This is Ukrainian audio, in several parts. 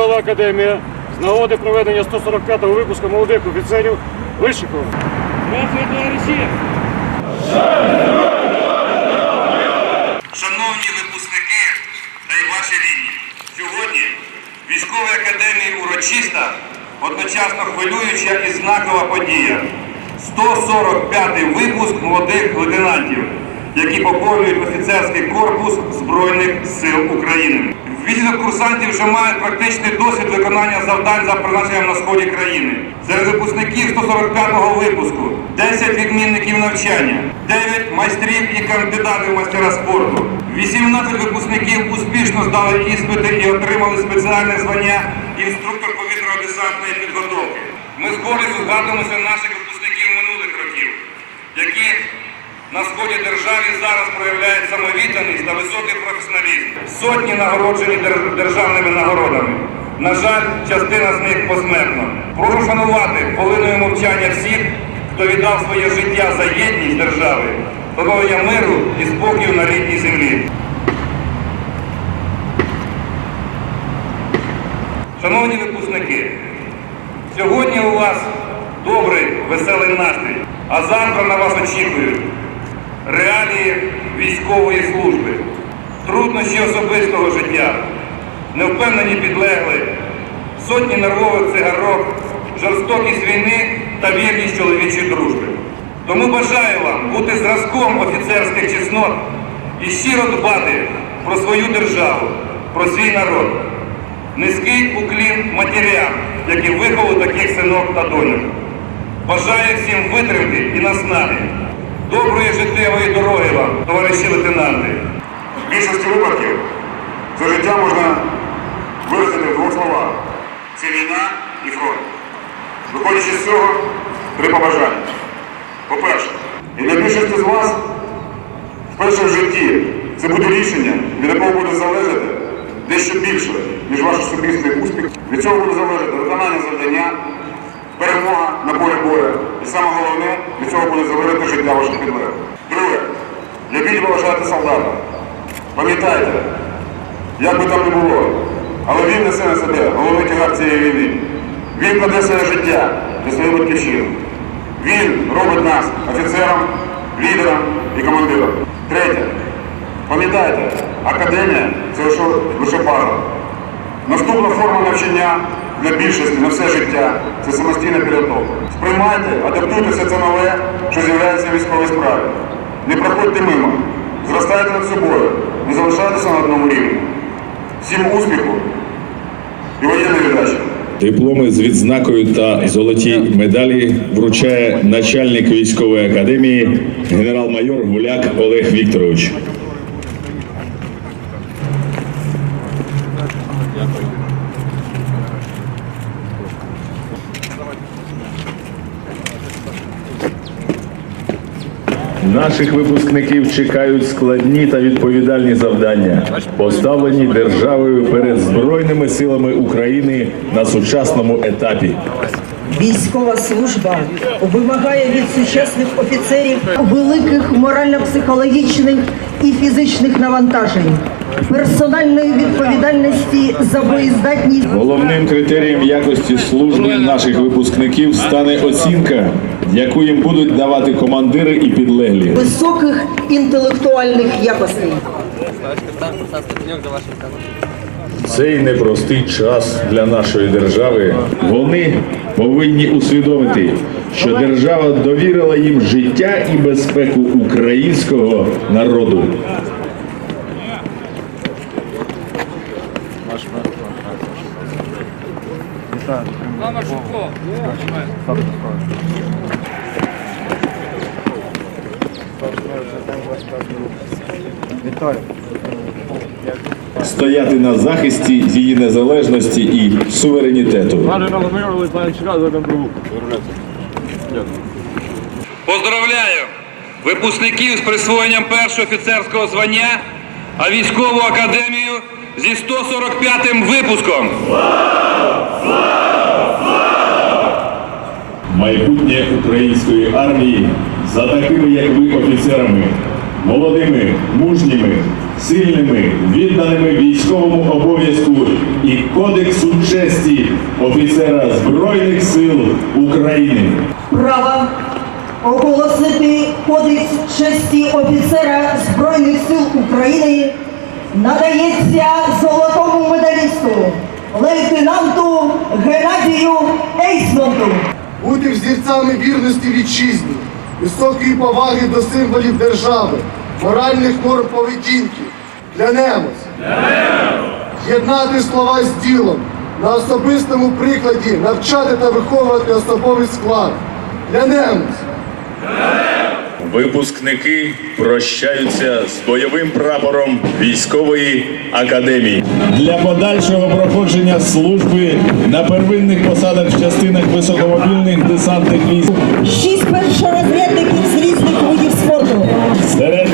військова академія з нагоди проведення 145-го випуску молодих офіцерів вишикована. Шановні випускники та й ваші рідні, сьогодні військовій академії урочиста, одночасно хвилююча і знакова подія. 145-й випуск молодих лейтенантів, які поповнюють офіцерський корпус Збройних сил України. Вісім курсантів вже мають практичний досвід виконання завдань за призначенням на сході країни. Серед випускників 145-го випуску 10 відмінників навчання, 9 майстрів і кандидатів майстера спорту. 18 випускників успішно здали іспити і отримали спеціальне звання інструктор повітряно-десантної підготовки. Ми з гордістю згадуємося наших випускників минулих років, які на сході держави зараз проявляють самовідданість та високий професіоналізм. Сотні нагороджені державними нагородами. На жаль, частина з них посмертно. Прошу шанувати хвилиною мовчання всіх, хто віддав своє життя за єдність держави, встановлення миру і спокою на рідній землі. Шановні випускники, сьогодні у вас добрий, веселий настрій, а завтра на вас очікують реалії військової служби, труднощі особистого життя, невпевнені підлегли, сотні нервових цигарок, жорстокість війни та вірність чоловічої дружби. Тому бажаю вам бути зразком офіцерських чеснот і щиро дбати про свою державу, про свій народ. Низький уклін матерям, які виховали таких синок та доньок. Бажаю всім витримки і наснаги. Доброї життєвої дороги вам, товариші лейтенанти. В більшості випадків це життя можна виразити в двох словах: це війна і фронт. Виходячи з цього, три побажання. По-перше, і для більшості з вас вперше в житті це буде рішення, від якого буде залежати дещо більше, ніж ваш особистий успіх. Від цього буде залежати виконання завдання, перемога на полі бою. І саме головне, від цього буде залежати життя ваших підлеглих. Друге, любіть поважати солдата. Пам'ятайте, як би там не було, але він несе на себе головний тягар цієї війни. Він кладе своє життя для своєї батьківщини. Він робить нас офіцером, лідером і командиром. Третє. Пам'ятайте, академія це лише, база. Наступна форма навчання для більшості на все життя це самостійна підготовка. Сприймайте, адаптуйте все це нове, що з'являється в військовій справі. Не проходьте мимо, зростайте над собою, не залишайтеся на одному рівні. Всім успіху і воєнної віддачі! Дипломи з відзнакою та золоті медалі вручає начальник військової академії генерал-майор Гуляк Олег Вікторович. Наших випускників чекають складні та відповідальні завдання, поставлені державою перед Збройними силами України на сучасному етапі. Військова служба вимагає від сучасних офіцерів великих морально-психологічних і фізичних навантажень, персональної відповідальності за боєздатність. Головним критерієм якості служби наших випускників стане оцінка, яку їм будуть давати командири і підлеглі. Високих інтелектуальних якостей. Цей непростий час для нашої держави. Вони повинні усвідомити, що держава довірила їм життя і безпеку українського народу. Стояти на захисті її незалежності і суверенітету. Поздравляю випускників з присвоєнням першого офіцерського звання, а військову академію зі 145-м випуском. Майбутнє української армії за такими, як ви, офіцерами молодими, мужніми, сильними, відданими військовому обов'язку і кодексу честі офіцера Збройних сил України. Право оголосити кодекс честі офіцера Збройних сил України надається золотому медалісту, лейтенанту Геннадію. Бути взірцями вірності вітчизні, високої поваги до символів держави, моральних норм поведінки. Клянемось. Єднати слова з ділом, на особистому прикладі навчати та виховувати особовий склад. Клянемось. Випускники прощаються з бойовим прапором військової академії. Для подальшого проходження служби на первинних посадах в частинах високомобільних десантних військ Шість першорозрядників з різних видів спорту. серед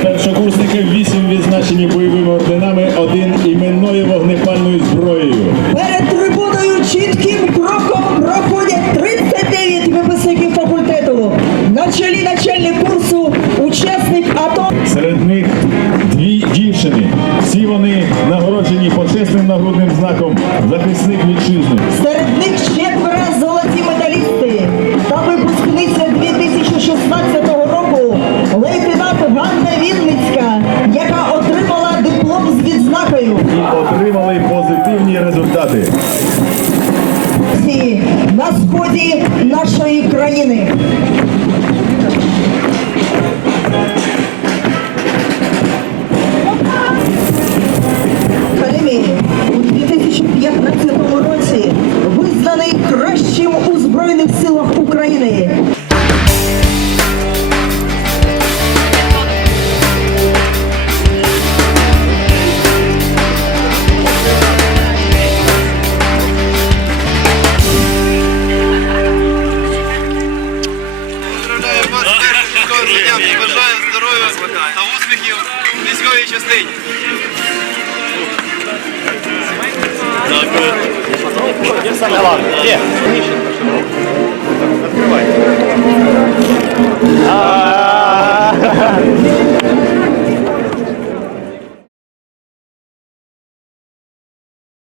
нашої країни. Саме головне. Є. Відкривайте.